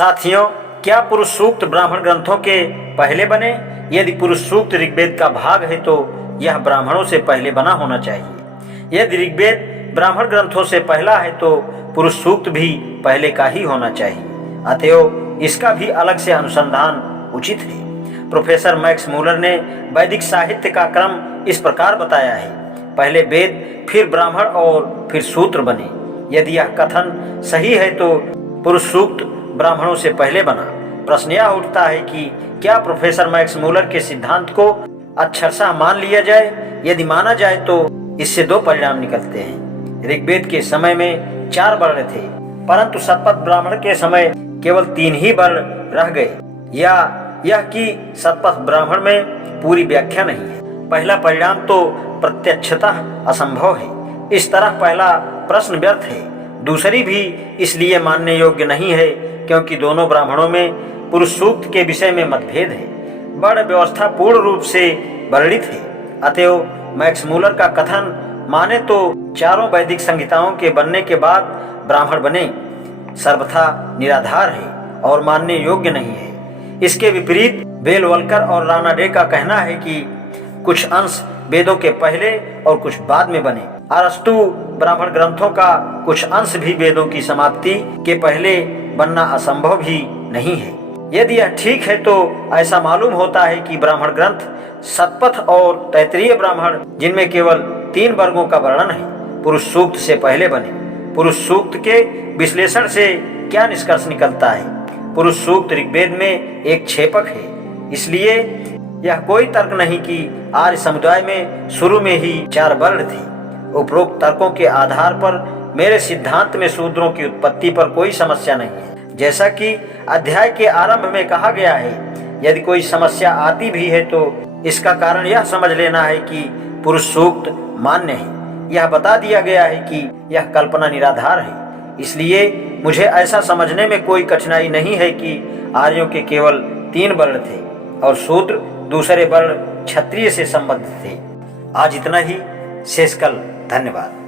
साथियों, क्या पुरुष सूक्त ब्राह्मण ग्रंथों के पहले बने? यदि पुरुष सूक्त ऋग्वेद का भाग है तो यह ब्राह्मणों से पहले बना होना चाहिए। यदि ऋग्वेद ब्राह्मण ग्रंथों से पहला है तो पुरुष सूक्त भी पहले का ही होना चाहिए। अतएव इसका भी अलग से अनुसंधान उचित है। प्रोफेसर मैक्स मूलर ने वैदिक साहित्य का क्रम इस प्रकार बताया है: पहले वेद, फिर ब्राह्मण और फिर सूत्र बने। यदि यह कथन सही है तो पुरुष सूक्त ब्राह्मणों से पहले बना। प्रश्न यह उठता है कि क्या प्रोफेसर मैक्स मूलर के सिद्धांत को अक्षरशः मान लिया जाए? यदि माना जाए तो इससे दो परिणाम निकलते हैं। ऋग्वेद के समय में 4 वर्ण थे, परंतु शतपथ ब्राह्मण के समय केवल 3 ही वर्ण रह गए, या यह कि शतपथ ब्राह्मण में पूरी व्याख्या नहीं है। पहला परिणाम तो प्रत्यक्षतः असंभव है। इस तरह पहला प्रश्न व्यर्थ है। दूसरी भी इसलिए मानने योग्य नहीं है क्योंकि दोनों ब्राह्मणों में पुरुष सूक्त के विषय में मतभेद है। वर्ण व्यवस्था पूर्ण रूप से वर्णित है। अतएव मैक्स मूलर का कथन माने तो चारों वैदिक संहिताओं के बनने के बाद ब्राह्मण बने सर्वथा निराधार है और मानने योग्य नहीं है। इसके विपरीत बेलवलकर और राणा डे का कहना है कि कुछ अंश वेदों के पहले और कुछ बाद में बने। अरस्तु ब्राह्मण ग्रंथों का कुछ अंश भी वेदों की समाप्ति के पहले बनना असंभव ही नहीं है। यदि यह ठीक है तो ऐसा मालूम होता है कि ब्राह्मण ग्रंथ शतपथ और तैत्तिरीय ब्राह्मण, जिनमें केवल 3 वर्गों का वर्णन है, पुरुष सूक्त से पहले बने। पुरुष सूक्त के विश्लेषण से क्या निष्कर्ष निकलता है? पुरुष सूक्त ऋग्वेद में एक छेपक है। इसलिए यह कोई तर्क नहीं कि आर्य समुदाय में शुरू में ही 4 वर्ण थे। उपरोक्त तर्कों के आधार पर मेरे सिद्धांत में शूद्रों की उत्पत्ति पर कोई समस्या नहीं है। जैसा कि अध्याय के आरंभ में कहा गया है, यदि कोई समस्या आती भी है तो इसका कारण यह समझ लेना है कि पुरुष सूक्त मान्य है। यह बता दिया गया है कि यह कल्पना निराधार है। इसलिए मुझे ऐसा समझने में कोई कठिनाई नहीं है कि आर्यों के केवल 3 वर्ण थे और शूद्र दूसरे वर्ण क्षत्रिय से संबंधित थे। आज इतना ही, शेष कल। धन्यवाद।